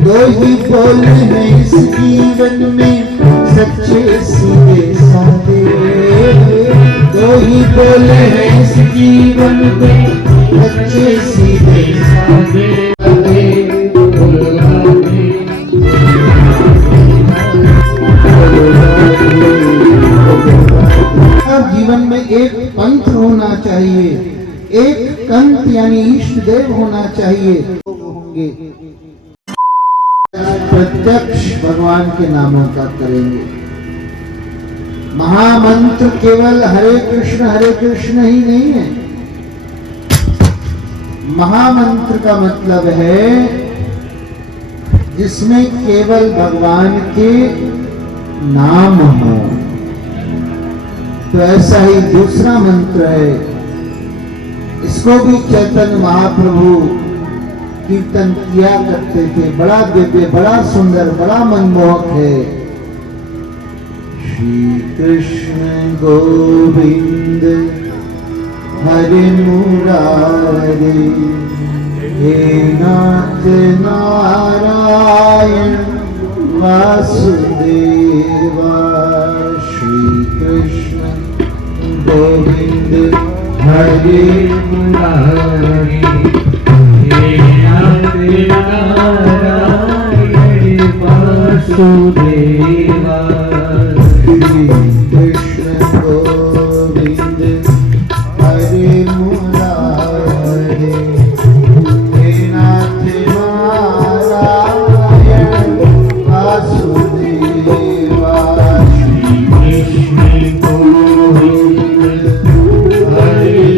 दो ही बोल हैं इस जीवन में सच्चे सीधे साधे, दो ही बोल हैं इस जीवन में सच्चे सीधे साधे। जीवन में एक पंथ होना चाहिए, एक कंठ यानी इष्ट देव होना चाहिए। होंगे प्रत्यक्ष भगवान के नामों का करेंगे। महामंत्र केवल हरे कृष्ण ही नहीं है। महामंत्र का मतलब है जिसमें केवल भगवान के नाम हो। तो ऐसा ही दूसरा मंत्र है, इसको भी चैतन्य महाप्रभु कीर्तन किया करते थे। बड़ा दिव्य, बड़ा सुंदर, बड़ा मनमोहक है। श्री कृष्ण गोविंद हरे मुरारे, हे नाथ नारायण वासुदेवा। श्री कृष्ण गोविंद हरे मुरारे, हे नाथ नारायण वासुदेवा। श्री कृष्ण गोविंद हरे मुरारे, हे नाथ नारायण वासुदेवा। श्री कृष्ण गोविंद हरे मुरारे,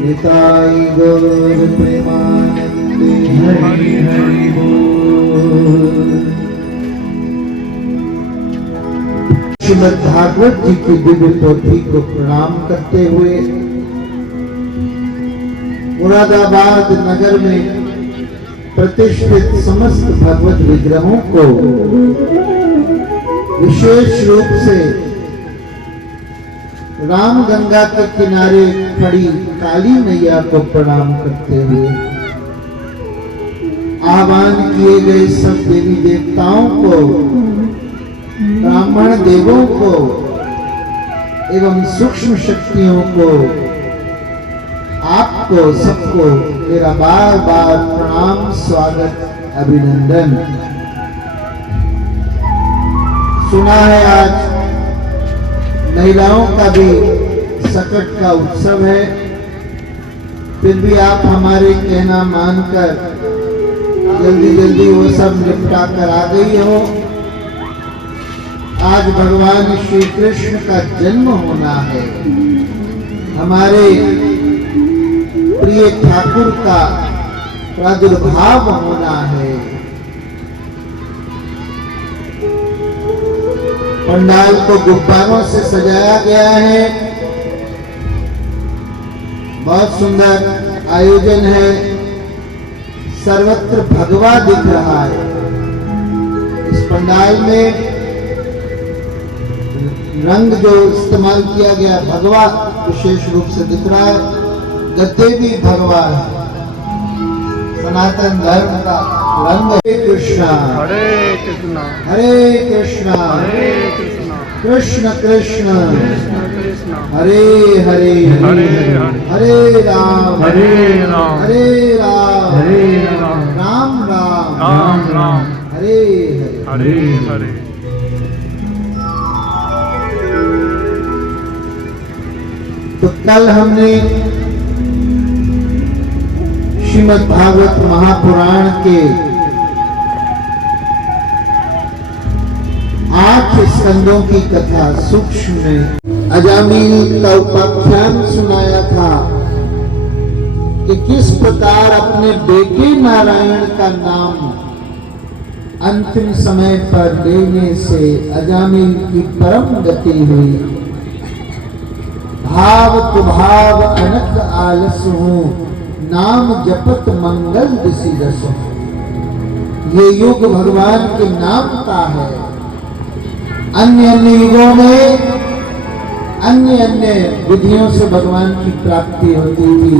निताई गौर प्रेमानंदे हरि हरि बोल। श्रीमद् भागवत जी की दिव्य पोथी को प्रणाम करते हुए मुरादाबाद नगर में प्रतिष्ठित समस्त भगवत विग्रहों को विशेष रूप से राम गंगा के किनारे खड़ी काली मैया को प्रणाम करते हुए आह्वान किए गए सब देवी देवताओं को, ब्राह्मण देवों को एवं सूक्ष्म शक्तियों को, आपको सबको मेरा बार बार प्रणाम, स्वागत, अभिनंदन। सुना है आज महिलाओं का भी सकट का उत्सव है, फिर भी आप हमारे कहना मानकर जल्दी जल्दी वो सब निपटा कर आ गई हो। आज भगवान श्री कृष्ण का जन्म होना है, हमारे प्रिय ठाकुर का प्रादुर्भाव होना है। पंडाल को गुब्बारों से सजाया गया है, बहुत सुंदर आयोजन है, सर्वत्र भगवा दिख रहा है। इस पंडाल में रंग जो इस्तेमाल किया गया भगवा विशेष रूप से दिख रहा है, गद्दे भी भगवा है, सनातन धर्म का रंग। हरे कृष्णा हरे कृष्णा हरे कृष्णा हरे कृष्णा कृष्ण कृष्ण कृष्ण कृष्ण हरे हरे हरे हरे राम हरे राम हरे राम हरे राम राम राम राम राम हरे हरे। हरे हरे। तो कल हमने श्रीमद् भागवत महापुराण के 8 स्कंदों की कथा सूक्ष्म में अजामिल का उपाख्यान सुनाया था कि किस प्रकार अपने बेटे नारायण का नाम अंतिम समय पर लेने से अजामिल की परम गति हुई। भाव कुभाव अनक आलस हूं, नाम जपत मंगल दिसी रस। ये युग भगवान के नाम का है। अन्य अन्य युगों में अन्य अन्य विधियों से भगवान की प्राप्ति होती थी,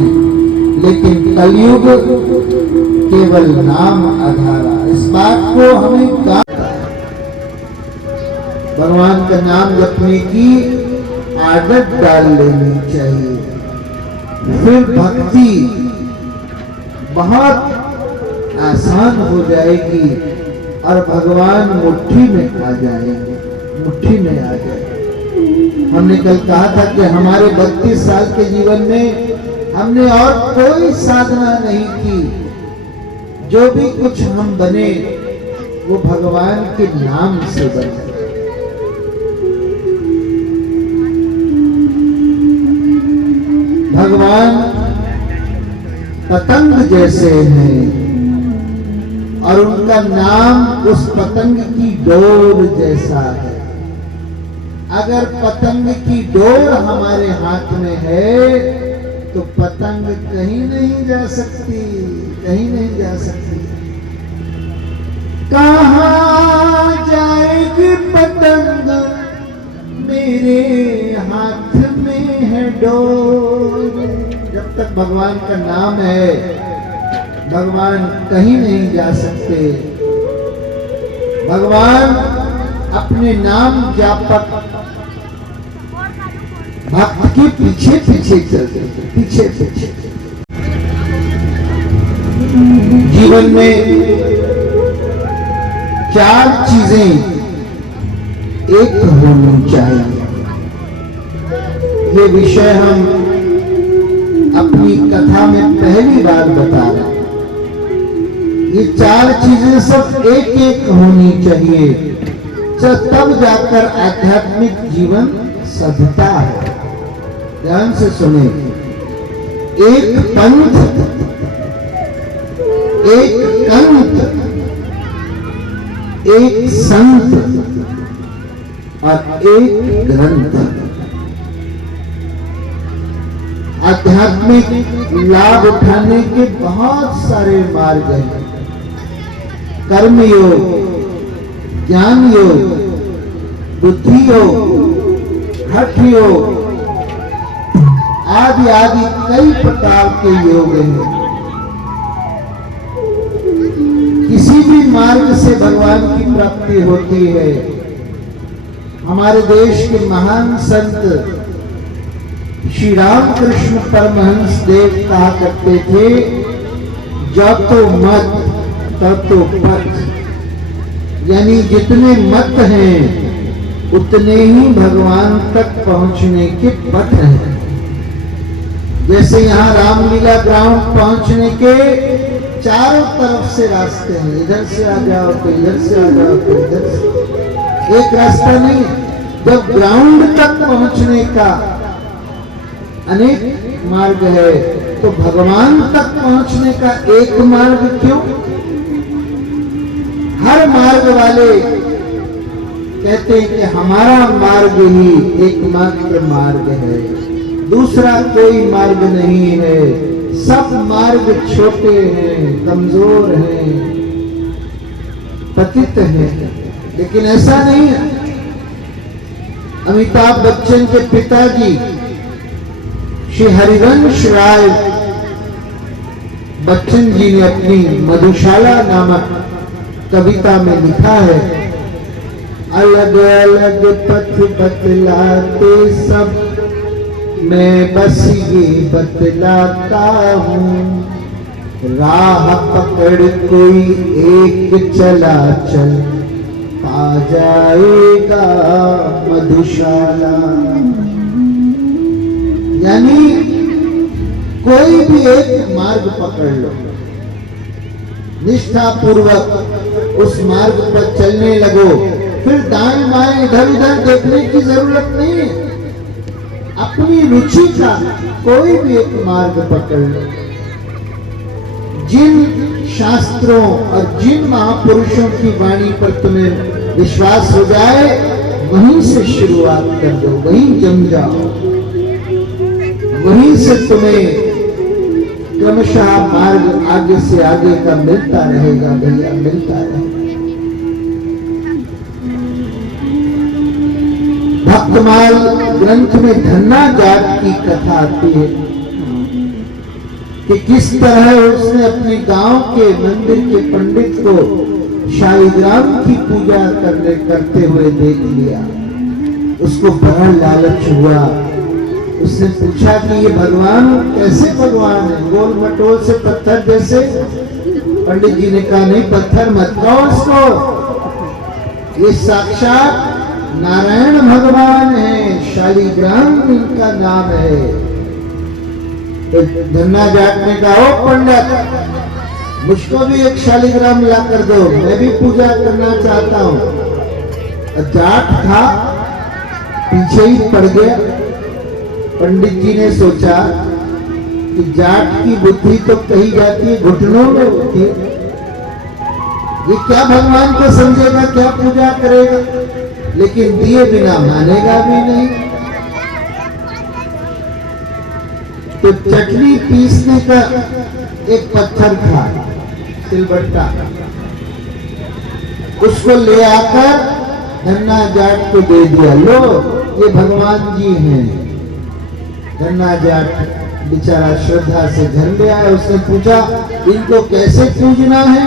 लेकिन कलयुग केवल नाम आधारा। इस बात को हमें भगवान का नाम जपने की आदत डाल लेनी चाहिए, फिर भक्ति बहुत आसान हो जाएगी और भगवान मुट्ठी में आ जाएंगे, मुट्ठी में आ जाएंगे। हमने कल कहा था कि हमारे 32 साल के जीवन में हमने और कोई साधना नहीं की, जो भी कुछ हम बने वो भगवान के नाम से बने। भगवान पतंग जैसे हैं और उनका नाम उस पतंग की डोर जैसा है। अगर पतंग की डोर हमारे हाथ में है तो पतंग कहीं नहीं जा सकती, कहीं नहीं जा सकती। कहाँ जाएगी पतंग, मेरे हाथ में है डोर। जब तक भगवान का नाम है, भगवान कहीं नहीं जा सकते। भगवान अपने नाम जापक भक्त के पीछे पीछे चलते, पीछे पीछे। जीवन में 4 चीजें एक होनी चाहिए। ये विषय हम अपनी कथा में पहली बार बता रहे हैं। ये 4 चीजें सब एक एक होनी चाहिए, तब जाकर आध्यात्मिक जीवन सधता है। ध्यान से सुने। एक पंथ, एक कंत, एक संत और एक ग्रंथ। आध्यात्मिक लाभ उठाने के बहुत सारे मार्ग हैं। कर्म योग, ज्ञान योग, बुद्धि योग, हठ योग आदि आदि कई प्रकार के योग हैं। किसी भी मार्ग से भगवान की प्राप्ति होती है। हमारे देश के महान संत श्री रामकृष्ण परमहंस देव कहा करते थे, जो तो मत तब तो पथ। यानी जितने मत हैं उतने ही भगवान तक पहुंचने के पथ हैं। जैसे यहाँ रामलीला ग्राउंड पहुंचने के चारों तरफ से रास्ते हैं, इधर से आ जाओ तो इधर से आ जाओ तो इधर से, एक रास्ता नहीं। जब ग्राउंड तक पहुंचने का अनेक मार्ग है तो भगवान तक पहुंचने का एक मार्ग क्यों? हर मार्ग वाले कहते हैं कि हमारा मार्ग ही एकमात्र मार्ग है, दूसरा कोई मार्ग नहीं है, सब मार्ग छोटे हैं, कमजोर हैं, पतित हैं। लेकिन ऐसा नहीं है। अमिताभ बच्चन के पिताजी श्री हरिवंश राय बच्चन जी ने अपनी मधुशाला नामक कविता में लिखा है, अलग अलग पथ बतलाते सब, मैं बस ये बतलाता हूँ, राह पकड़ कोई एक चला चल, पा जाएगा मधुशाला। यानी कोई भी एक मार्ग पकड़ लो, निष्ठा पूर्वक उस मार्ग पर चलने लगो, फिर दाएं बाएं इधर उधर देखने की जरूरत नहीं है। अपनी रुचि का कोई भी एक मार्ग पकड़ लो। जिन शास्त्रों और जिन महापुरुषों की वाणी पर तुम्हें विश्वास हो जाए, वहीं से शुरुआत कर दो, वहीं जम जाओ, वहीं से तुम्हें क्रमशः मार्ग आगे से आगे का मिलता रहेगा भैया, मिलता रहेगा। भक्तमाल ग्रंथ में धन्ना जाट की कथा आती है कि किस तरह उसने अपने गांव के मंदिर के पंडित को शालिग्राम की पूजा करते हुए देख लिया। उसको बड़ा लालच हुआ। उसने पूछा कि ये भगवान कैसे भगवान है, गोल मटोल से पत्थर जैसे? पंडित जी ने कहा नहीं, पत्थर मत कहो उसको, ये साक्षात नारायण भगवान है, शालिग्राम इनका नाम है। तो धन्ना जाट ने कहा, ओ पंडित, मुझको भी एक शालिग्राम ला कर दो, मैं भी पूजा करना चाहता हूं। जाट था, पीछे ही पड़ गया। पंडित जी ने सोचा कि जाट की बुद्धि तो कही जाती है घुटनों में होती है, ये क्या भगवान को समझेगा, क्या पूजा करेगा, लेकिन दिए बिना मानेगा भी नहीं। तो चटनी पीसने का एक पत्थर था, सिलबट्टा, उसको ले आकर धन्ना जाट को दे दिया, लो ये भगवान जी हैं। धन्ना जाट बेचारा श्रद्धा से घर ले आया। उसने पूछा, इनको कैसे पूजना है?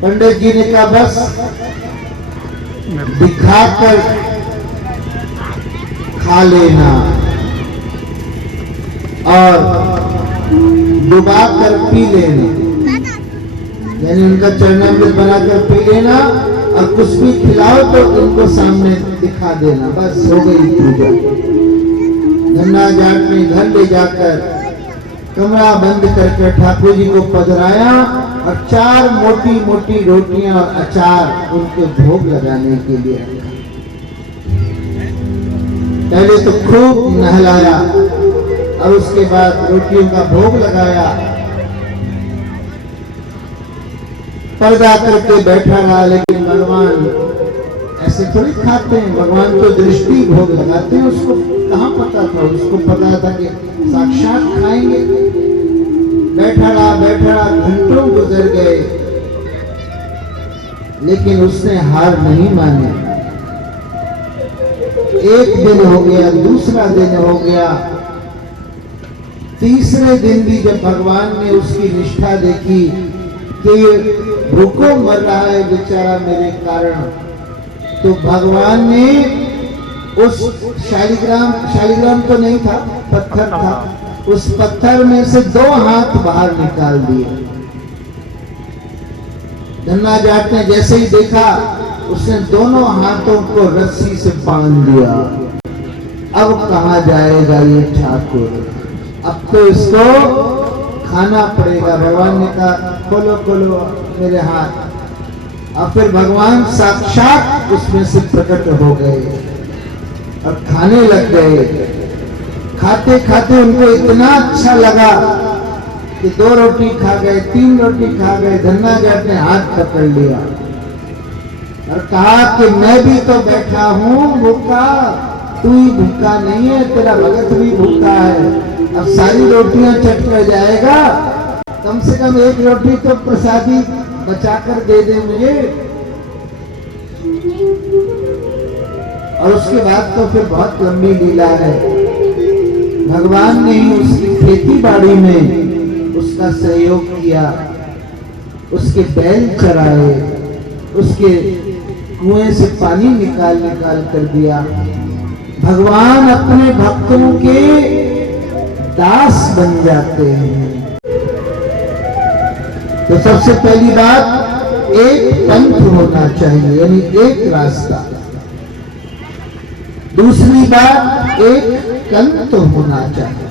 पंडित जी ने कहा, बस दिखाकर खा लेना और डुबा कर पी लेना, यानी उनका चरणामृत बनाकर पी लेना और कुछ भी खिलाओ तो उनको सामने दिखा देना, बस हो गई पूजा। धन्ना जाट ने घर ले जाकर कमरा बंद करके ठाकुर जी को पधराया और 4 मोटी मोटी रोटियां और अचार उनके भोग लगाने के लिए रखा। पहले तो खूब नहलाया और उसके बाद रोटियों का भोग लगाया। पर्दा करके बैठा रहा, लेकिन भगवान ऐसे थोड़ी खाते हैं, भगवान तो दृष्टि भोग लगाते हैं। उसको कहाँ पता था? उसको पता था कि साक्षात खाएंगे। बैठा रहा, घंटों गुजर गए, लेकिन उसने हार नहीं मानी। एक दिन हो गया, दूसरा दिन हो गया, तीसरे दिन भी जब भगवान ने उसकी निष्ठा देखी कि ये भूखों मर रहा है बेचारा मेरे कारण, तो भगवान ने उस शालिग्राम तो नहीं था, पत्थर था, उस पत्थर में से 2 हाथ बाहर निकाल दिए। धन्ना जाट ने जैसे ही देखा उसने दोनों हाथों को रस्सी से बांध दिया। अब कहाँ जाएगा ये ठाकुर, अब तो इसको खाना पड़ेगा। भगवान ने कहा खोलो खोलो मेरे हाथ। और फिर भगवान साक्षात उसमें से प्रकट हो गए और खाने लग गए। खाते खाते उनको इतना अच्छा लगा कि 2 रोटी खा गए, 3 रोटी खा गए। धन्ना जी अपने हाथ पकड़ लिया और कहा कि मैं भी तो बैठा हूं भूखा, तू ही भूखा नहीं है, तेरा भगत भी भूखा है। अब सारी रोटियां चट कर जाएगा, कम से कम 1 रोटी तो प्रसादी बचाकर दे दे मुझे। और उसके बाद तो फिर बहुत लंबी लीला है। भगवान ने ही उसकी खेती बाड़ी में उसका सहयोग किया, उसके बैल चराए, उसके कुएं से पानी निकाल निकाल कर दिया। भगवान अपने भक्तों के दास बन जाते हैं। तो सबसे पहली बात, एक पंथ होना चाहिए, यानी एक रास्ता। दूसरी बात, एक कंत होना चाहिए।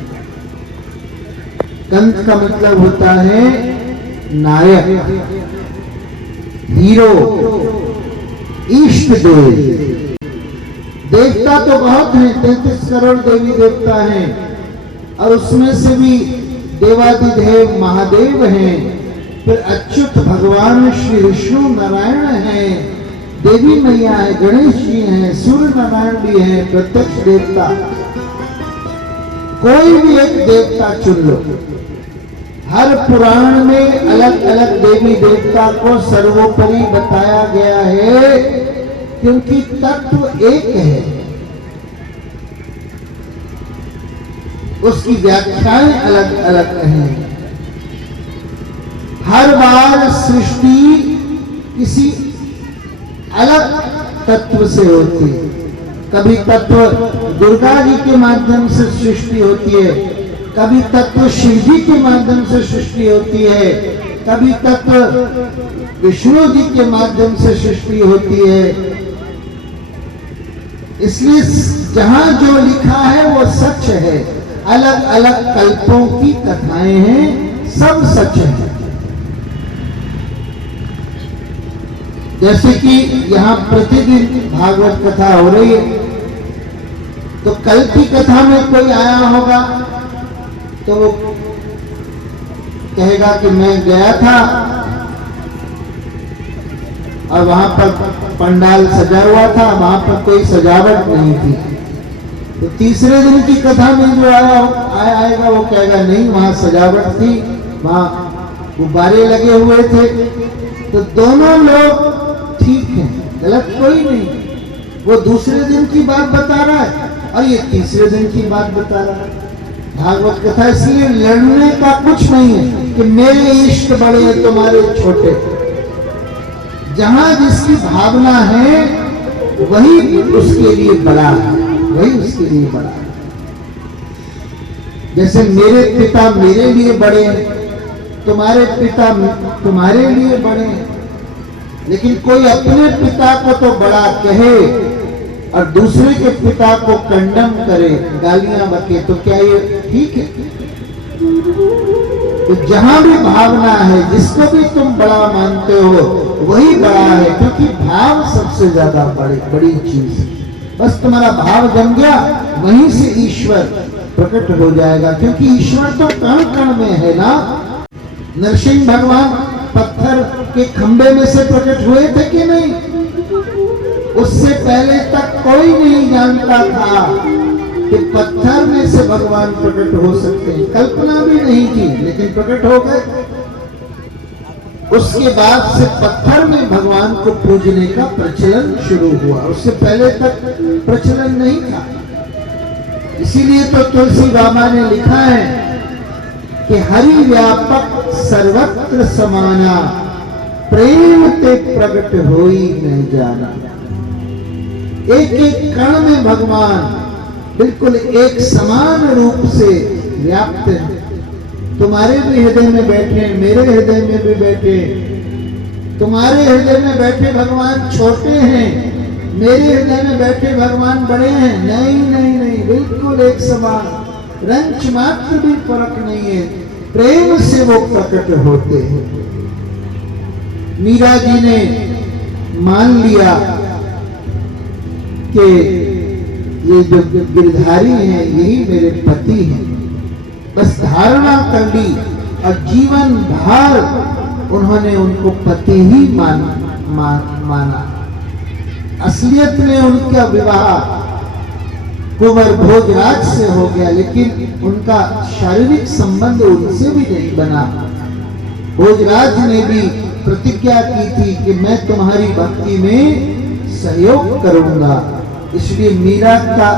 कंत का मतलब होता है नायक, हीरो, इष्ट देव। देवता तो बहुत हैं, 33 करोड़ देवी देवता हैं, और उसमें से भी देवादिदेव महादेव हैं। फिर अच्युत भगवान श्री विष्णु नारायण हैं, देवी मैया है, गणेश जी हैं, सूर्य नारायण भी हैं, प्रत्यक्ष देवता। कोई भी एक देवता चुन लो। हर पुराण में अलग अलग देवी देवता को सर्वोपरि बताया गया है, क्योंकि तत्व एक है। उसकी व्याख्याएं अलग अलग हैं। हर बार सृष्टि किसी अलग तत्व से होती है। कभी तत्व दुर्गा जी के माध्यम से सृष्टि होती है, कभी तत्व शिव जी के माध्यम से सृष्टि होती है, कभी तत्व विष्णु जी के माध्यम से सृष्टि होती है। इसलिए जहां जो लिखा है वो सच है। अलग अलग कल्पों की कथाएं हैं, सब सच है। जैसे कि यहाँ प्रतिदिन भागवत कथा हो रही है, तो कल की कथा में कोई आया होगा तो वो कहेगा कि मैं गया था और वहां पर पंडाल सजा हुआ था, वहां पर कोई सजावट नहीं थी। तो तीसरे दिन की कथा में जो आएगा वो कहेगा नहीं, वहां सजावट थी, वहां गुब्बारे लगे हुए थे। तो दोनों लोग ठीक है, गलत कोई नहीं। वो दूसरे दिन की बात बता रहा है और ये तीसरे दिन की बात बता रहा है। भागवत कथा इसलिए लड़ने का कुछ नहीं है कि मेरे इष्ट बड़े हैं तुम्हारे छोटे। जहां जिसकी भावना है वही उसके लिए बड़ा है, वही उसके लिए बड़ा है। जैसे मेरे पिता मेरे लिए बड़े हैं, तुम्हारे पिता तुम्हारे लिए बड़े हैं। लेकिन कोई अपने पिता को तो बड़ा कहे और दूसरे के पिता को कंडम करे, गालियां बके, तो क्या ये ठीक है? तो जहां भी भावना है, जिसको भी तुम बड़ा मानते हो वही बड़ा है, क्योंकि भाव सबसे ज्यादा बड़ी चीज है। बस तुम्हारा भाव जम गया, वहीं से ईश्वर प्रकट हो जाएगा, क्योंकि ईश्वर तो कण कण में है ना। नरसिंह भगवान पत्थर के खंबे में से प्रकट हुए थे कि नहीं? उससे पहले तक कोई नहीं जानता था कि पत्थर में से भगवान प्रकट हो सकते हैं। कल्पना भी नहीं की, लेकिन प्रकट हो गए। उसके बाद से पत्थर में भगवान को पूजने का प्रचलन शुरू हुआ, उससे पहले तक प्रचलन नहीं था। इसीलिए तो तुलसी बाबा ने लिखा है कि हरि व्यापक सर्वत्र समाना, प्रेम ते प्रगट होई न जाना। एक एक कण में भगवान बिल्कुल एक समान रूप से व्याप्त है। तुम्हारे भी हृदय में बैठे, मेरे हृदय में भी बैठे, तुम्हारे हृदय में बैठे भगवान छोटे हैं, मेरे हृदय में बैठे भगवान बड़े हैं। नहीं नहीं नहीं, बिल्कुल एक समान, रंच मात्र भी फर्क नहीं है, प्रेम से वो प्रकट होते हैं। मीरा जी ने मान लिया कि ये जो गिरधारी हैं यही मेरे पति हैं, बस धारणा कर ली और जीवन भर उन्होंने उनको पति ही माना। असलियत में उनका विवाह कुंवर भोजराज से हो गया, लेकिन उनका शारीरिक संबंध उनसे भी नहीं बना। भोजराज ने भी प्रतिज्ञा की थी कि मैं तुम्हारी भक्ति में सहयोग करूंगा, इसलिए मीरा का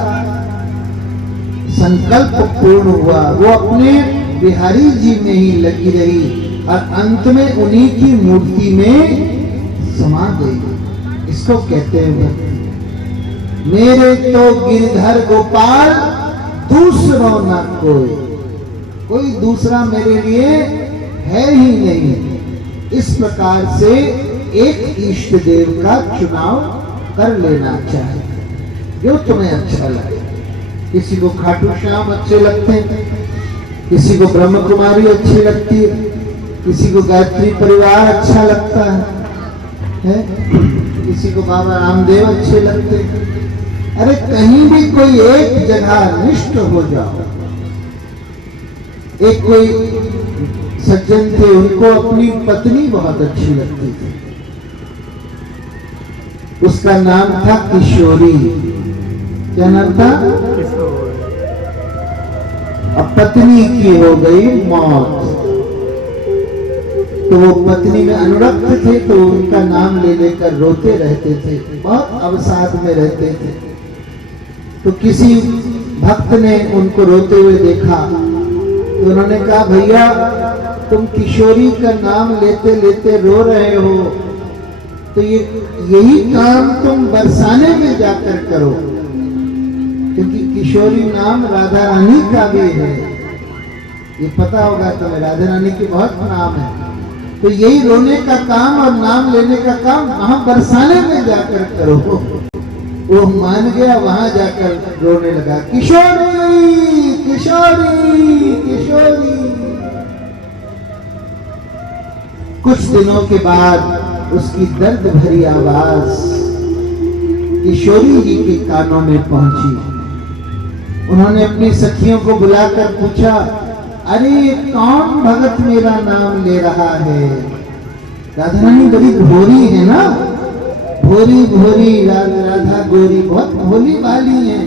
संकल्प पूर्ण हुआ। वो अपने बिहारी जी में ही लगी रही और अंत में उन्हीं की मूर्ति में समा गई। इसको कहते हैं भक्ति। मेरे तो गिरधर गोपाल दूसरो ना कोई दूसरा मेरे लिए है ही नहीं। इस प्रकार से एक इष्ट देव का चुनाव कर लेना चाहिए जो तुम्हें अच्छा लगे। किसी को खाटू श्याम अच्छे लगते हैं, किसी को ब्रह्म कुमारी अच्छी लगती है, किसी को गायत्री परिवार अच्छा लगता है? किसी को बाबा रामदेव अच्छे लगते हैं। अरे कहीं भी कोई एक जगह निष्ठ हो जाओ। एक कोई सज्जन थे, उनको अपनी पत्नी बहुत अच्छी लगती थी, उसका नाम था किशोरी। क्या नाम था? अब पत्नी की हो गई मौत, तो वो पत्नी में अनुरक्त थे, तो उनका नाम ले लेकर रोते रहते थे, बहुत अवसाद में रहते थे। तो किसी भक्त ने उनको रोते हुए देखा, तो उन्होंने कहा, भैया तुम किशोरी का नाम लेते लेते रो रहे हो, तो यही काम तुम बरसाने में जाकर करो, क्योंकि किशोरी नाम राधा रानी का भी है। ये पता होगा तुम्हें, राधा रानी की बहुत नाम है। तो यही रोने का काम और नाम लेने का काम वहां बरसाने में जाकर करो। वो मान गया, वहां जाकर रोने लगा, किशोरी किशोरी किशोरी। कुछ दिनों के बाद उसकी दर्द भरी आवाज किशोरी जी के कानों में पहुंची। उन्होंने अपनी सखियों को बुलाकर पूछा, अरे कौन भगत मेरा नाम ले रहा है? राधा रानी बड़ी भोरी है ना, भोरी भोरी राधा गोरी, बहुत भोली वाली है,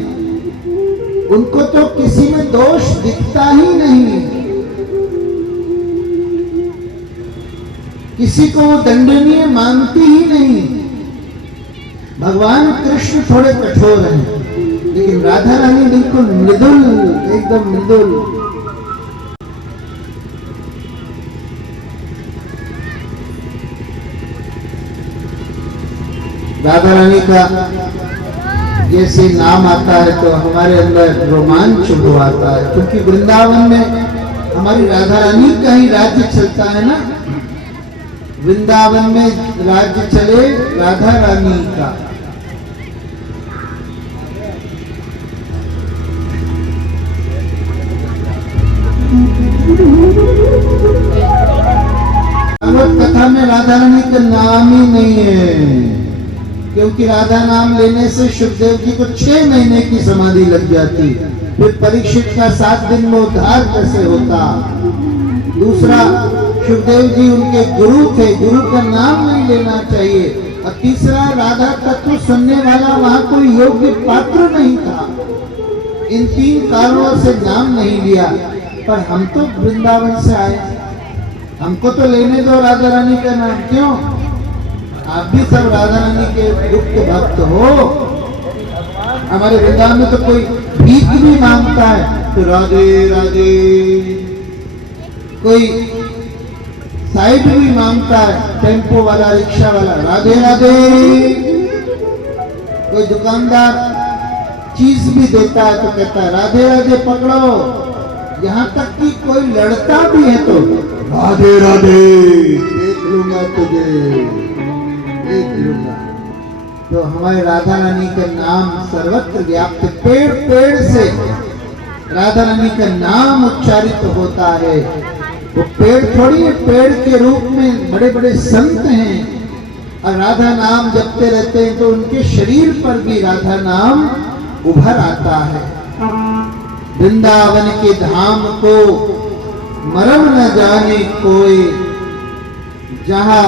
उनको तो किसी में दोष दिखता ही नहीं, किसी को वो दंडनीय मानती ही नहीं। भगवान कृष्ण थोड़े कठोर हैं, लेकिन राधा रानी बिल्कुल मृदुल, एकदम मृदुल। राधा रानी का जैसे नाम आता है तो हमारे अंदर रोमांच उभरता है, क्योंकि वृंदावन में हमारी राधा रानी का ही राज्य चलता है ना। वृंदावन में राज्य चले राधा रानी का। भागवत कथा में राधा रानी का नाम ही नहीं है, क्योंकि राधा नाम लेने से सुखदेव जी को 6 महीने की समाधि लग जाती, फिर परीक्षित का 7 दिन में उद्धार कैसे होता। दूसरा, सुखदेव जी उनके गुरु थे, गुरु का नाम नहीं लेना चाहिए। और तीसरा, राधा तत्व सुनने वाला वहां कोई योग्य पात्र नहीं था। इन 3 कारणों से नाम नहीं लिया। पर हम तो वृंदावन से आए, हमको तो लेने दो राधा रानी का नाम। क्यों? आप भी सब राधा रानी के गुप्त भक्त हो। हमारे वृंदावन में तो कोई भीख भी मांगता है तो राधे राधे, कोई साइड भी मांगता है, टेम्पो वाला, रिक्शा वाला, राधे राधे। कोई दुकानदार चीज भी देता है तो कहता है राधे राधे पकड़ो। यहाँ तक कि कोई लड़ता भी है तो राधे राधे। लूंगा तुझे, देख लूंगा। तो हमारे राधा रानी का नाम सर्वत्र व्याप्त, पेड़ पेड़ से राधा रानी का नाम उच्चारित होता है। वो पेड़ थोड़ी है, पेड़ के रूप में बड़े बड़े संत हैं और राधा नाम जपते रहते हैं, तो उनके शरीर पर भी राधा नाम उभर आता है। वृंदावन के धाम को मरम न जाने कोई, जहां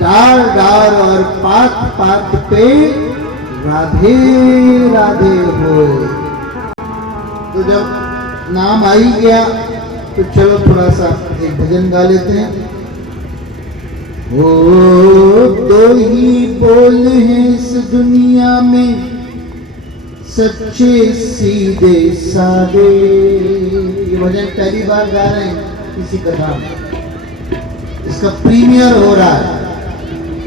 डार डार और पात पात पे राधे राधे हो। तो जब नाम आ ही गया तो चलो थोड़ा सा एक भजन गा लेते हैं। ओ दो ही बोल हैं इस दुनिया में, सच्चे सीधे सादे। ये भजन पहली बार गा रहे हैं किसी का नाम, इसका प्रीमियर हो रहा है।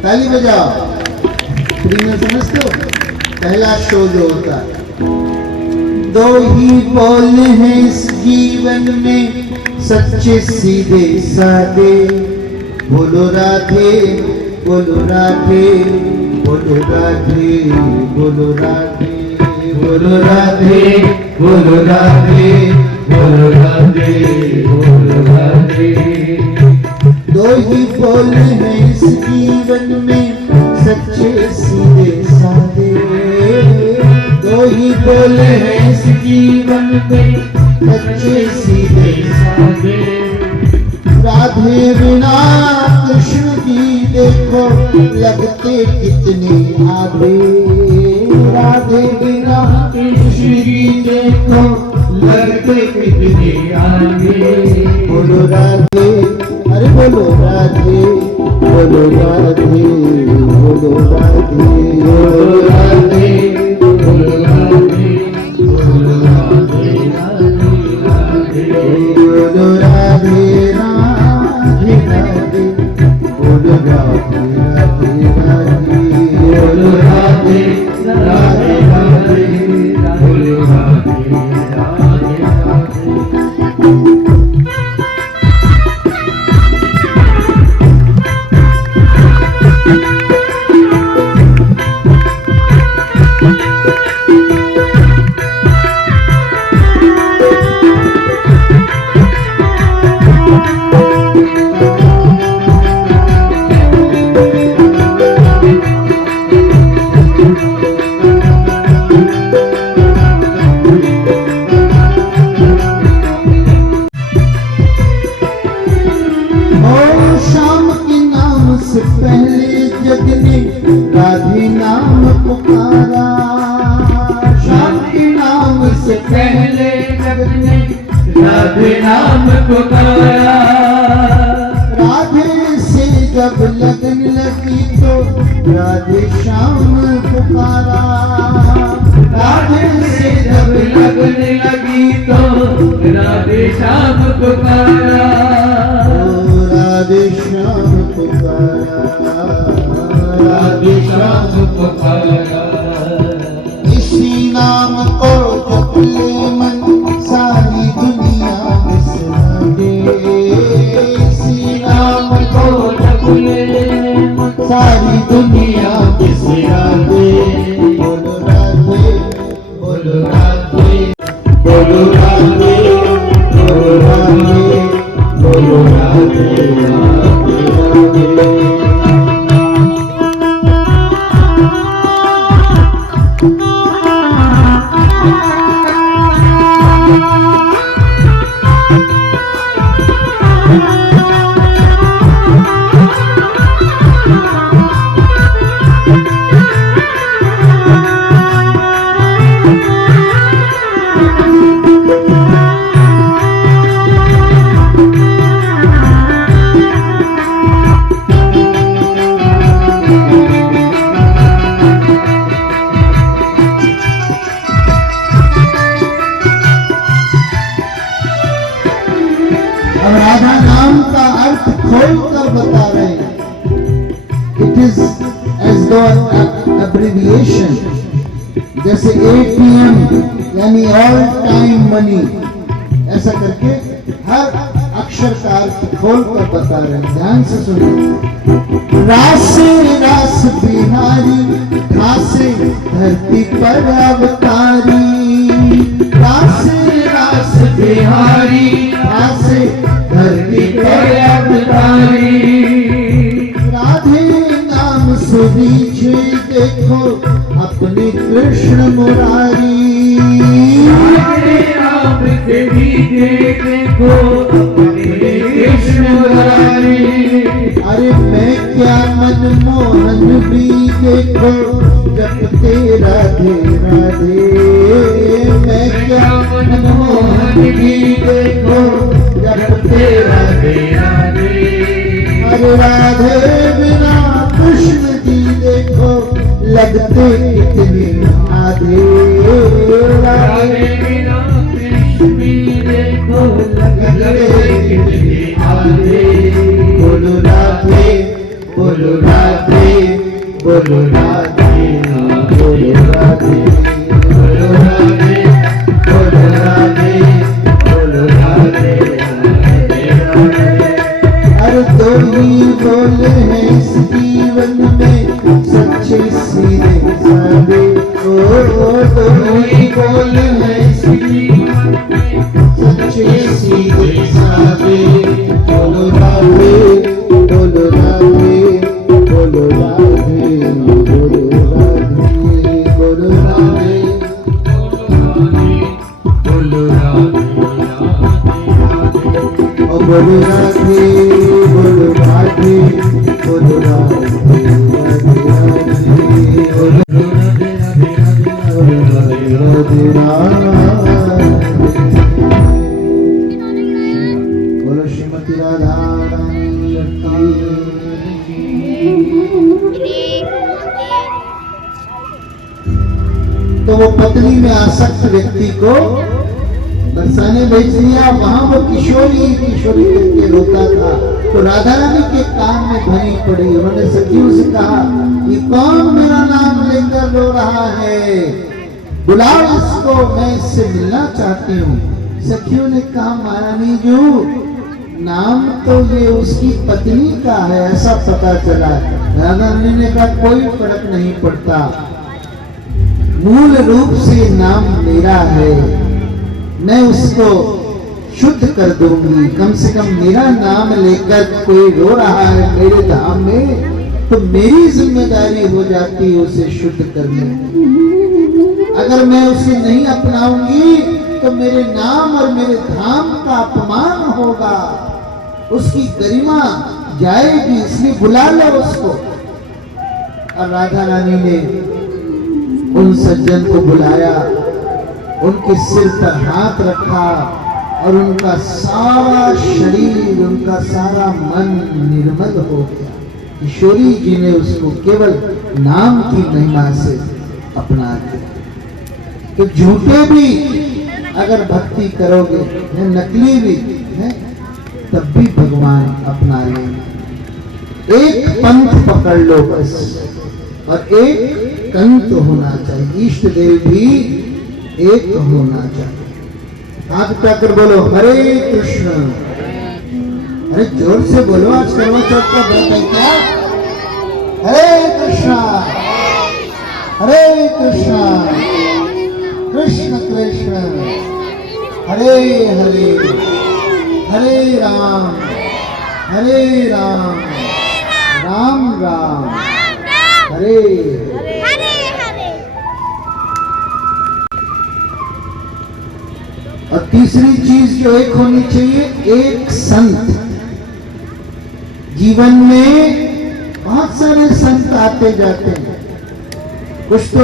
ताली बजाओ, प्रीमियर समझते हो, पहला शो जो होता है। दो ही बोल हैं इस जीवन में, सच्चे सीधे सादे। बोलो राधे बोलो राधे, बोलो राधे बोलो राधे, बोलो राधे बोलो राधे, बोलो राधे बोलो राधे। दो ही बोल हैं इस जीवन में, सच्चे सीधे सादे। दो ही बोल हैं इस जीवन में, सच्चे सीधे सादे। राधे बिना कृष्ण जी देखो लगते कितने आधे। राधे बिना कृष्ण जी देखो लगते कितने आधे। बोलो राधे, अरे बोलो राधे बोलो राधे, बोलो राधे बोलो राधे, बोलो राधे बोलो राधे, बोलो राधे राधे राधे, बोलो राधे राधे राधे, बोलो राधे राधे राधे, बोलो राधे राधे राधे। से पहले जग ने राधे नाम पुकारा। शाम के नाम से पहले जग ने राधे नाम पुकारा। राधे से जब लगन लगी तो राधे श्याम पुकारा। राधे से जब लगन लगी तो राधे श्याम पुकारा। राधे श्याम पुकारा, राधे श्याम पुकारा। इसी नाम को जप ले मन, सारी दुनिया बिसरा दे। इसी नाम को जप ले मन, सारी दुनिया बिसरा दे। बोलो राधे बोलो राधे, बोलो राधे बोलो राधे, बोलो राधे राधे राधे। अब राधा नाम का अर्थ खोल कर बता रहे हैं। इट इज एज दो एब्रिविएशन, जैसे ATM यानी ऑल टाइम मनी, ऐसा करके हर अक्षर का अर्थ खोल कर बता रहे हैं, ध्यान से सुनिए। रास रास बिहारी घासे धरती पर अवतारी, रास रास बिहारी घासे धरती पर अवतारी। राधे नाम सुनीचे देखो अपने कृष्ण मुरारी, राधे नाम से भी देखो अपने कृष्ण मुरारी। अरे मैं क्या मनमोहन भी देखो जपते राधे राधे, मैं क्या मनमोहन भी देखो जपते राधे राधे। अरे राधे बिना कृष्ण जी देखो लगते कितने आधे, राधे बिना कृष्ण भी देखो लगते कितने आधे। बोलो राधे बोलो राधे बोलो राधे बोलो राधे बोलो राधे बोलो राधे बोलो राधे। अरे दो ही बोल हैं इस जीवन में सच्चे सीधे साधे, ओ दो ही बोल हैं इस जीवन में सच्चे सीधे साधे। बोलो राधे बोलो राधे बोलो राधे बोलो राधे बोलो राधे बोलो राधे ओ बोलो राधे बोलो राधे बोलो राधे राधे राधे बोलो राधे राधे। बोलो श्रीमती राधा रानी की। तो वो पत्नी में आसक्त व्यक्ति को बरसाने भेज दिया, वहां वो किशोरी किशोरी करके रोता था। तो राधा रानी के कान में ध्वनि पड़ी, उन्होंने सखियों से कहा ये कौन मेरा नाम लेकर रो रहा है, बुलाओ इसको, मैं इससे मिलना चाहती हूँ। सखियों ने कहा महारानी जी नाम तो ये उसकी पत्नी का है ऐसा पता चला। राधा रानी ने कहा कोई फर्क नहीं पड़ता, मूल रूप से नाम मेरा है, मैं उसको शुद्ध कर दूंगी। कम से कम मेरा नाम लेकर कोई रो रहा है मेरे धाम में तो मेरी जिम्मेदारी हो जाती है उसे शुद्ध करने। अगर मैं उसे नहीं अपनाऊंगी तो मेरे नाम और मेरे धाम का अपमान होगा, उसकी गरिमा जाएगी, इसलिए बुला लो उसको। और राधा रानी ने उन सज्जन को बुलाया, उनके सिर पर हाथ रखा और उनका सारा शरीर उनका सारा मन निर्मल हो गया। किशोरी जी ने उसको केवल नाम की महिमा से अपना दिया। तो झूठे भी अगर भक्ति करोगे, नकली भी है, तब भी भगवान अपना लेंगे। एक पंथ पकड़ लो बस, और एक कंठ होना चाहिए, इष्ट देव भी एक होना चाहिए। हाथ उठाकर बोलो हरे कृष्ण। अरे जोर से बोलो, आज करवा चौथ का व्रत है क्या? हरे कृष्णा हरे कृष्णा कृष्ण कृष्ण हरे हरे, हरे राम राम राम हरे हरे। और तीसरी चीज जो एक होनी चाहिए, एक संत। जीवन में बहुत सारे संत आते जाते हैं, कुछ तो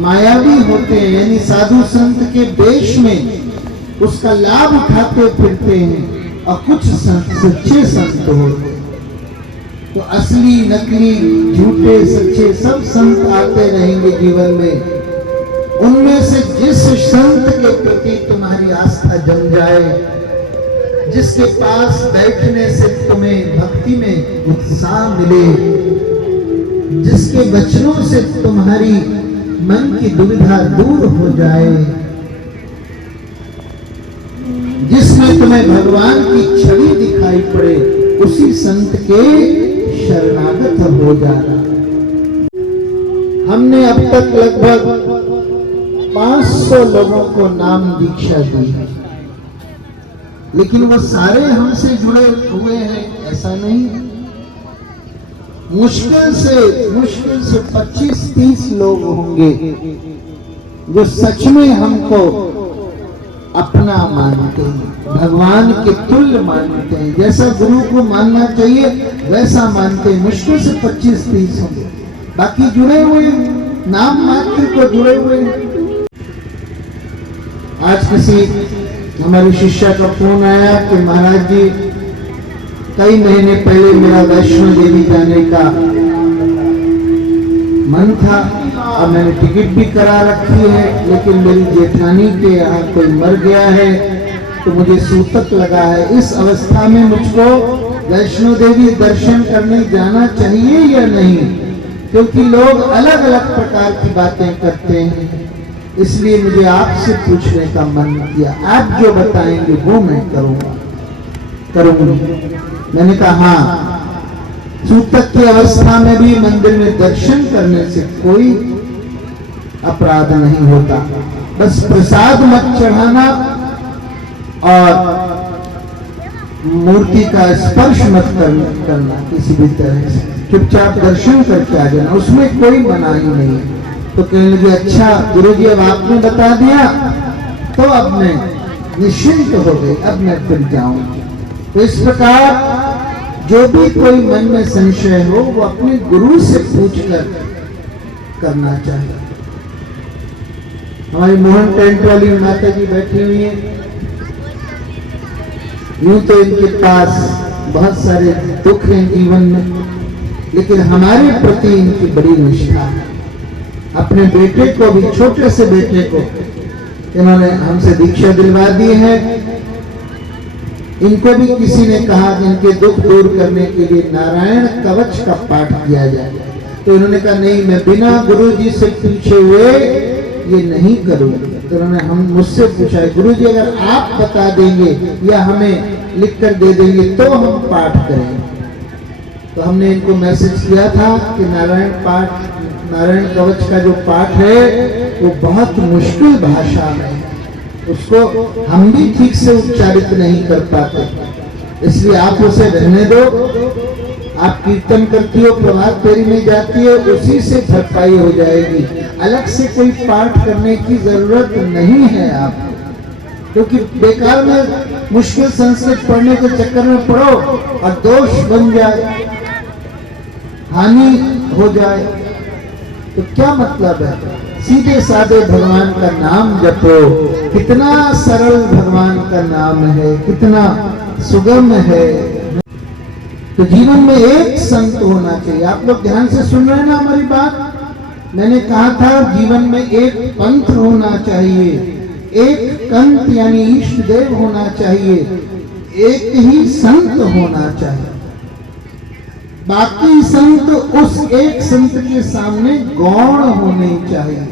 मायावी होते हैं, यानी साधु संत के वेश में उसका लाभ उठाते फिरते हैं, और कुछ संत सच्चे संत होते हैं। तो असली नकली झूठे सच्चे सब संत आते रहेंगे जीवन में। उनमें से जिस संत के प्रति तुम्हारी आस्था जम जाए, जिसके पास बैठने से तुम्हें भक्ति में उत्साह मिले, जिसके वचनों से तुम्हारी मन की दुविधा दूर हो जाए, जिसमें तुम्हें भगवान की छवि दिखाई पड़े उसी संत के शरणागत हो जाना। हमने अब तक लगभग 500 लोगों को नाम दीक्षा दी है, लेकिन वो सारे हमसे जुड़े हुए हैं ऐसा नहीं। मुश्किल से 25-30 लोग होंगे जो सच में हमको अपना मानते हैं, भगवान के तुल्य मानते हैं, जैसा गुरु को मानना चाहिए वैसा मानते हैं। मुश्किल से 25-30 होंगे, बाकी जुड़े हुए नाम मात्र को जुड़े हुए। आज किसी हमारी शिष्या का फोन आया कि महाराज जी कई महीने पहले मेरा वैष्णो देवी जाने का मन था, अब मैंने टिकट भी करा रखी है, लेकिन मेरी जेठानी के यहाँ कोई मर गया है तो मुझे सूतक लगा है। इस अवस्था में मुझको वैष्णो देवी दर्शन करने जाना चाहिए या नहीं, क्योंकि लोग अलग अलग प्रकार की बातें करते हैं, इसलिए मुझे आपसे पूछने का मन किया। आप जो बताएंगे वो मैं करूंगी। मैंने कहा हाँ, सूतक की अवस्था में भी मंदिर में दर्शन करने से कोई अपराध नहीं होता, बस प्रसाद मत चढ़ाना और मूर्ति का स्पर्श मत करना किसी भी तरह से, चुपचाप दर्शन करके आ जाना, उसमें कोई मनाही नहीं है। तो कहने लगे अच्छा गुरुजी अब आपने बता दिया तो अब मैं निश्चिंत हो गई, अब मैं फिर जाऊंगी। तो इस प्रकार जो भी कोई मन में संशय हो वो अपने गुरु से पूछकर करना चाहिए। हमारी मोहन टेंट वाली माता जी बैठी हुई है, यूं तो इनके पास बहुत सारे दुख हैं जीवन में, लेकिन हमारे प्रति इनकी बड़ी निष्ठा है। अपने बेटे को भी, छोटे से बेटे को इन्होंने हमसे दीक्षा दिलवा दी है। इनको भी किसी ने कहा कि इनके दुख दूर करने के लिए नारायण कवच का पाठ किया जाए, तो इन्होंने कहा नहीं, मैं बिना गुरुजी से पूछे हुए ये नहीं करूंगा। तो उन्होंने मुझसे पूछा गुरुजी अगर आप बता देंगे या हमें लिख कर दे देंगे तो हम पाठ करेंगे। तो हमने इनको मैसेज किया था कि नारायण कवच का जो पाठ है वो बहुत मुश्किल भाषा में है, उसको हम भी ठीक से उच्चारित नहीं कर पाते, इसलिए आप उसे रहने दो। आप कीर्तन करती हो, प्रभात फेरी में जाती हो, उसी से भरपाई हो जाएगी, अलग से कोई पाठ करने की जरूरत नहीं है आप, क्योंकि बेकार में मुश्किल संस्कृत पढ़ने के चक्कर में पढ़ो और दोष बन जाए, हानि हो जाए, तो क्या मतलब है। सीधे साधे भगवान का नाम जपो, कितना सरल भगवान का नाम है, कितना सुगम है। तो जीवन में एक संत होना चाहिए। आप लोग ध्यान से सुन रहे हैं ना हमारी बात। मैंने कहा था जीवन में एक पंथ होना चाहिए, एक कंत यानी इष्ट देव होना चाहिए, एक ही संत होना चाहिए। बाकी संत उस एक संत के सामने गौण होने चाहिए,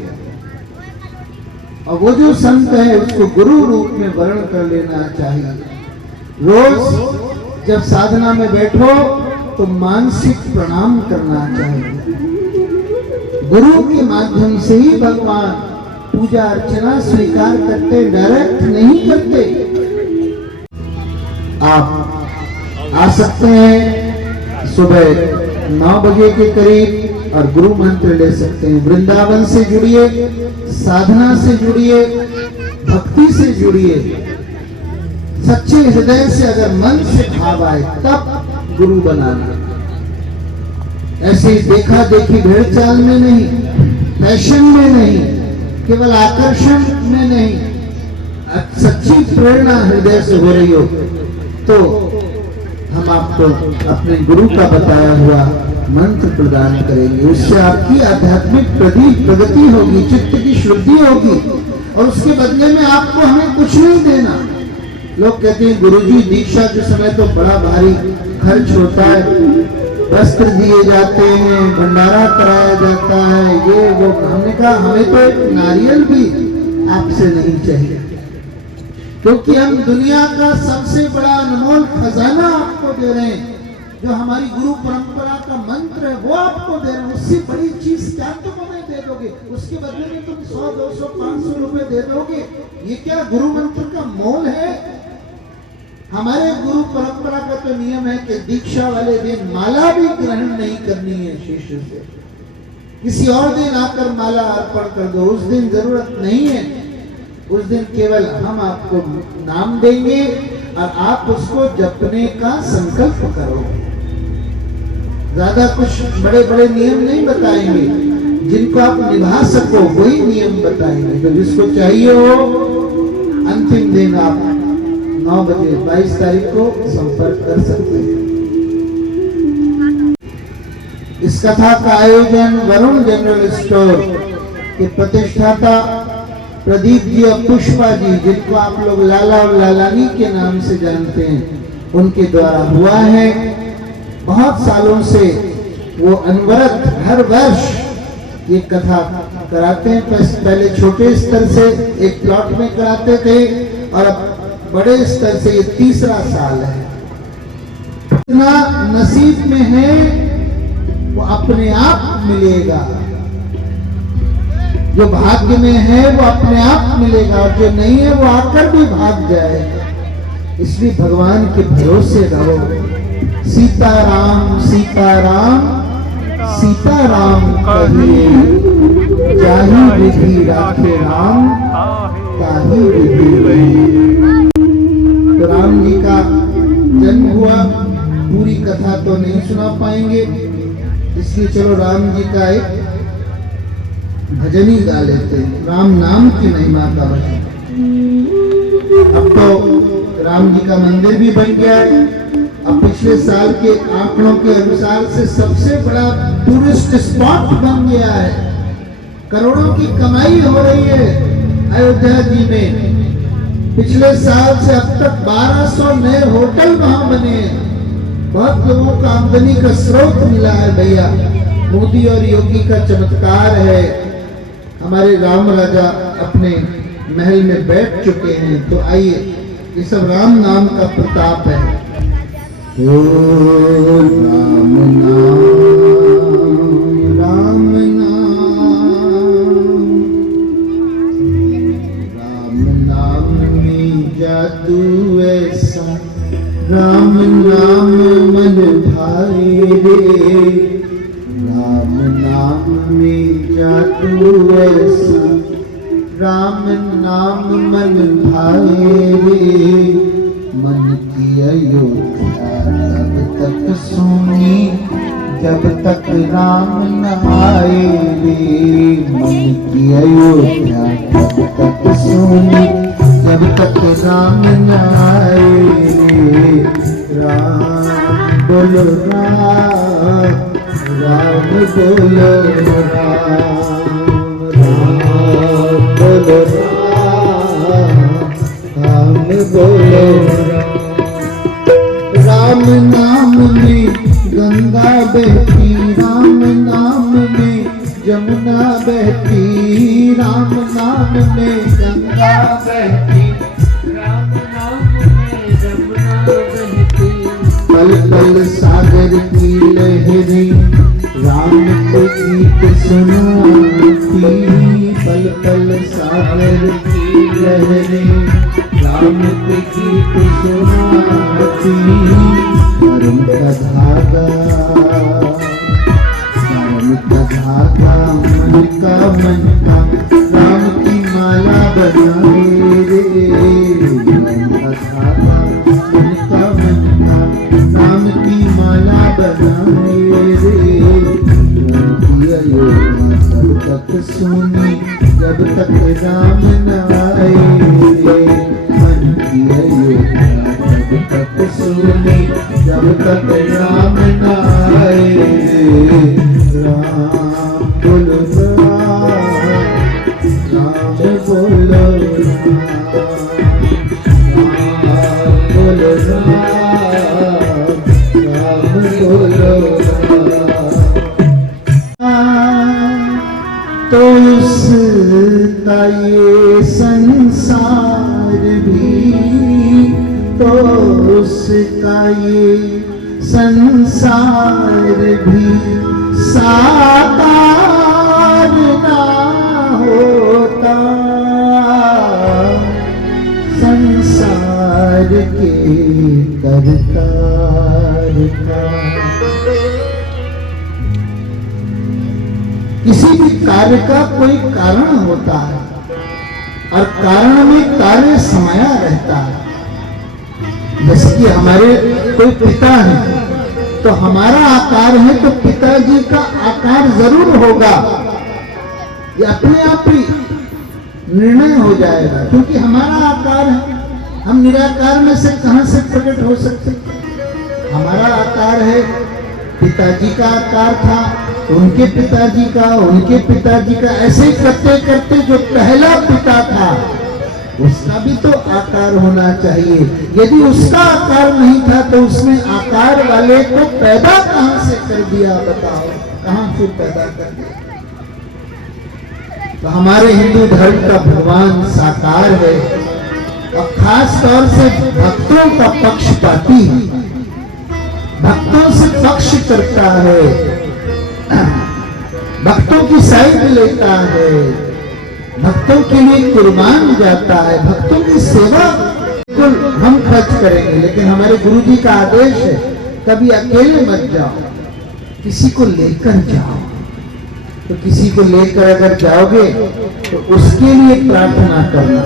और वो जो संत है उसको गुरु रूप में वर्ण कर लेना चाहिए। रोज जब साधना में बैठो तो मानसिक प्रणाम करना चाहिए। गुरु के माध्यम से ही भगवान पूजा अर्चना स्वीकार करते, डायरेक्ट नहीं करते। आप आ सकते हैं सुबह 9 बजे के करीब और गुरु मंत्र ले सकते हैं। वृंदावन से जुड़िए, साधना से जुड़िए, भक्ति से जुड़िए। सच्चे हृदय से अगर मन से भाव आए तब गुरु बनाना, ऐसे देखा देखी भेड़ चाल में नहीं, फैशन में नहीं, केवल आकर्षण में नहीं, सच्ची प्रेरणा हृदय से हो रही हो तो हम आपको अपने गुरु का बताया हुआ मंत्र प्रदान करेंगे। उससे आपकी आध्यात्मिक प्रगति होगी, चित्त की शुद्धि होगी, और उसके बदले में आपको हमें कुछ नहीं देना। लोग कहते हैं गुरुजी दीक्षा के समय तो बड़ा भारी खर्च होता है, वस्त्र दिए जाते हैं, भंडारा कराया जाता है, ये वो। हमने कहा हमें तो एक नारियल भी आपसे नहीं चाहिए, क्योंकि हम दुनिया का सबसे बड़ा अनमोल खजाना आपको दे रहे हैं। जो हमारी गुरु परंपरा का मंत्र है वो आपको दे रहे हैं। उससे बड़ी चीज क्या तुम हमें दे दोगे? उसके बदले में तुम 100, 200, 500 रुपए दे दोगे? ये क्या गुरु मंत्र का मोल है? हमारे गुरु परंपरा का तो नियम है कि दीक्षा वाले दिन माला भी ग्रहण नहीं करनी है शिष्य से। किसी और दिन आकर माला अर्पण कर दो, उस दिन जरूरत नहीं है। उस दिन केवल हम आपको नाम देंगे और आप उसको जपने का संकल्प करो। ज्यादा कुछ बड़े बड़े नियम नहीं बताएंगे, जिनको आप निभा सको वही नियम बताएंगे। तो जिसको चाहिए हो अंतिम दिन आप 9 बजे 22 तारीख को संपर्क कर सकते हैं। इस कथा का आयोजन वरुण जनरल स्टोर के प्रतिष्ठाता प्रदीप जी और पुष्पा जी, जिनको आप लोग लाला और लालानी के नाम से जानते हैं, उनके द्वारा हुआ है। बहुत सालों से वो अनवरत हर वर्ष ये कथा कराते हैं। पहले छोटे स्तर से एक प्लॉट में कराते थे और अब बड़े स्तर से ये 3रा साल है। इतना नसीब में है वो अपने आप मिलेगा। जो भाग्य में है वो अपने आप मिलेगा और जो नहीं है वो आकर भी भाग जाएगा। इसलिए भगवान के भरोसे रहो। सीताराम सीताराम सीताराम कहिए, जाहि विधि राखे राम ताहि विधि रही। तो राम जी का जन्म हुआ, पूरी कथा तो नहीं सुना पाएंगे, इसलिए चलो राम जी का एक भजन ही गा लेते हैं। राम नाम की महिमा का भजन। अब तो राम जी का मंदिर भी बन गया है। अब पिछले साल के आंकड़ों के अनुसार से सबसे बड़ा टूरिस्ट स्पॉट बन गया है। करोड़ों की कमाई हो रही है अयोध्या जी में। पिछले साल से अब तक 1200 नए होटल वहां बने हैं। बहुत लोगों को आमदनी का स्रोत मिला है भैया। मोदी और योगी का चमत्कार है। हमारे राम राजा अपने महल में बैठ चुके हैं। तो आइए, ये सब राम नाम का प्रताप है। ओ राम नाम राम नाम, राम नाम में जादू ऐसा, राम नाम मन भाए रे। राम नाम में जादू ऐसा, राम नाम मन भाए रे। मन की अयोध्या तब तक सोनी, जब तक राम न आए रे। मन की अयोध्या तब तक सोनी, जब तक राम न आए रे। राम बोलो राम, राम बोलो राम, राम बोलो राम बोलो राम। राम नाम में गंगा बहती, राम नाम में जमुना बहती, राम नाम में गंगा बहती, राम नाम में जमुना बहती। पल पल सागर की लहरें राम को गीत सुनाती। पल पल सागर की लहरें राम को गीत सुनाती। धर्म का धागा, धर्म का धागा मन का राम की माला बनाए रे। धर्म का धागा मन का राम की माला बनाए रे। तब तक सुनी, जब तक राम न आए रे। मन की अयोध्या तब तक सुनी, जब तक राम न आए रे। राम बोलो राम, राम बोलो राम बोलो राम, राम बोलो तो उसका ये संसार भी तो उसका ये संसार भी साकार ना होता, संसार के करतार का। किसी भी कार्य का कोई कारण होता है और कारण में कार्य समाया रहता है। जैसे कि हमारे कोई पिता है तो हमारा आकार है तो पिताजी का आकार जरूर होगा, ये अपने आप ही निर्णय हो जाएगा, क्योंकि हमारा आकार है। हम निराकार में से कहां से प्रकट हो सकते? हमारा आकार है, पिताजी का आकार था, उनके पिताजी का, उनके पिताजी का, ऐसे करते करते जो पहला पिता था उसका भी तो आकार होना चाहिए। यदि उसका आकार नहीं था तो उसने आकार वाले को पैदा कहां से कर दिया? बताओ, कहां से पैदा कर दिया? तो हमारे हिंदू धर्म का भगवान साकार है और खास तौर से भक्तों का पक्षपाती है, भक्तों से पक्ष करता है, भक्तों की साइड लेता है, भक्तों के लिए कुर्बान जाता है, भक्तों की सेवा कुल हम खर्च करेंगे। लेकिन हमारे गुरुजी का आदेश है कभी अकेले मत जाओ, किसी को लेकर जाओ। तो किसी को लेकर अगर जाओगे तो उसके लिए प्रार्थना करना,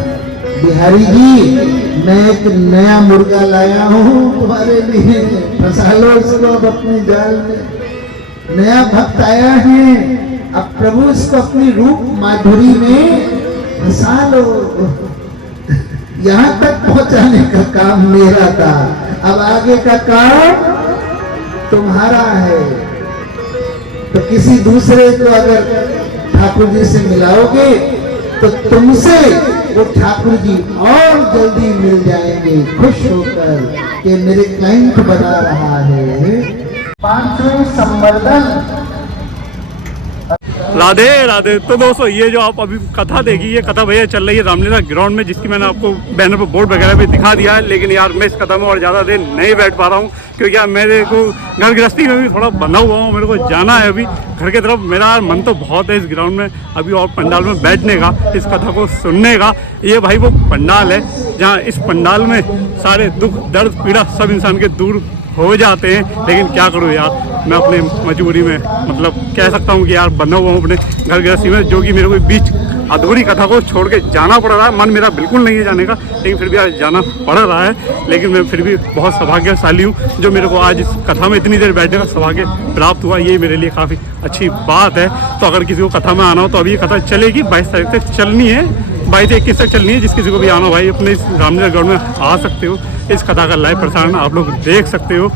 बिहारी जी मैं एक नया मुर्गा लाया हूं तुम्हारे लिए, फंसा लो इसको अब अपने जाल में। नया भक्त आया है, अब प्रभु इसको अपनी रूप माधुरी में फंसा लो। यहां तक पहुंचाने का काम मेरा था, अब आगे का काम तुम्हारा है। तो किसी दूसरे को अगर ठाकुर जी से मिलाओगे तो तुमसे वो ठाकुर जी और जल्दी मिल जाएंगे, खुश होकर कि मेरे क्लाइंट बना रहा है। पांचवें संवर्धन। राधे राधे। तो दोस्तों ये जो आप अभी कथा देखी, ये कथा भैया चल रही है रामलीला ग्राउंड में, जिसकी मैंने आपको बैनर पर बोर्ड वगैरह भी दिखा दिया है। लेकिन यार मैं इस कथा में और ज़्यादा देर नहीं बैठ पा रहा हूँ, क्योंकि यार मेरे को घर गृहस्थी में भी थोड़ा बंधा हुआ हूँ, मेरे को जाना है अभी घर की तरफ। मेरा मन तो बहुत है इस ग्राउंड में अभी और पंडाल में बैठने का, इस कथा को सुनने का। ये भाई वो पंडाल है जहाँ इस पंडाल में सारे दुख दर्द पीड़ा सब इंसान के दूर हो जाते हैं। लेकिन क्या करूँ यार, मैं अपने मजबूरी में मतलब कह सकता हूँ कि यार बंधा हुआ हूँ अपने घर गृहस्थी में, जो कि मेरे को बीच अधूरी कथा को छोड़ के जाना पड़ रहा है। मन मेरा बिल्कुल नहीं है जाने का, लेकिन फिर भी आज जाना पड़ रहा है। लेकिन मैं फिर भी बहुत सौभाग्यशाली हूँ जो मेरे को आज इस कथा में इतनी देर बैठने का सौभाग्य प्राप्त हुआ, ये मेरे लिए काफ़ी अच्छी बात है। तो अगर किसी को कथा में आना हो तो अभी ये कथा चलेगी, 22 तारीख तक चलनी है, 22 से 21 तक चलनी है। जिस किसी को भी आना हो भाई अपने इस रामलीला ग्राउंड में आ सकते हो, इस कथा का लाइव प्रसारण आप लोग देख सकते हो।